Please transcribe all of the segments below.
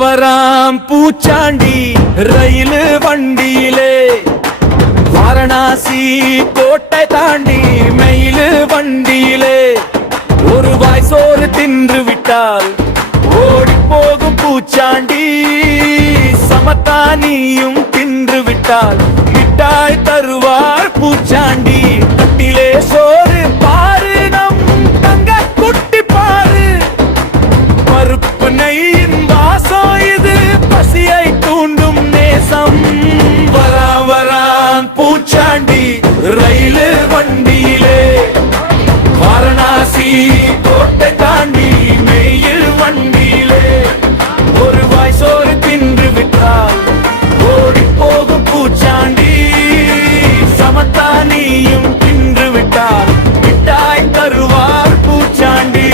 வராம் பூச்சாண்டி ரயிலு வண்டியிலே வாரணாசி கோட்டை தாண்டி மயிலு வண்டியிலே ஒரு வாய் சோறு தின்று விட்டால் ஓடி போகும் பூச்சாண்டி சமத்தானியும் தின்று விட்டால் மிட்டாய் தருவார் பூச்சாண்டி தட்டிலே சோறு பாரு நம் தங்க குட்டி பாரு பருப்பு நெய்யின் வாசம் இது பசியை தூண்டும் நேசம் வரான் பூச்சாண்டி ரயிலு வண்டியிலே வாரணாசி கோட்டை தாண்டி மெயில் வண்டியிலே ஒரு வாய் சோறு தின்று விட்டால் ஓடி போகும் பூச்சாண்டி சமத்தானியும் தின்று விட்டால் மிட்டாய் தருவார் பூச்சாண்டி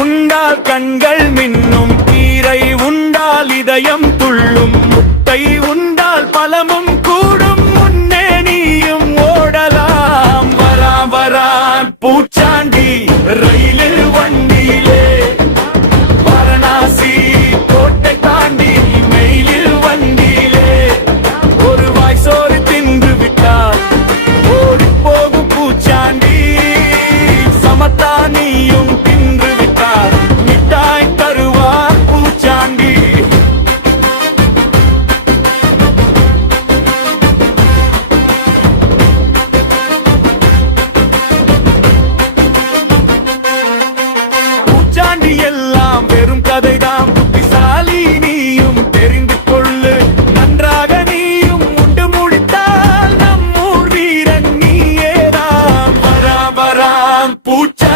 உண்டால் கண்கள் மின்னும் கீரை உண்டால் இதயம் துள்ளும் முட்டை உண்டால் பலமும் கூடும் முன்னே நீயும் ஓடலாம் வரான் பூச்சாண்டி ரயிலு வண்டியிலே வாரணாசி கோட்டை தாண்டி மெயிலில் வண்டியிலே ஒரு வாய் சோறு தின்று விட்டால் ஓடி போகும் பூச்சாண்டி சமத்தானியும் தின்று விட்டால் மிட்டாய் தருவார் பூச்சாண்டி பூச்சாண்டி எல்லாம் வெறும் கதைதான் புத்திசாலி நீயும் தெரிந்து கொள்ளு நன்றாக நீயும் உண்டு முடித்தால் நம்மூர் வீரன் நீயேதான் வரான் பூச்சாண்டி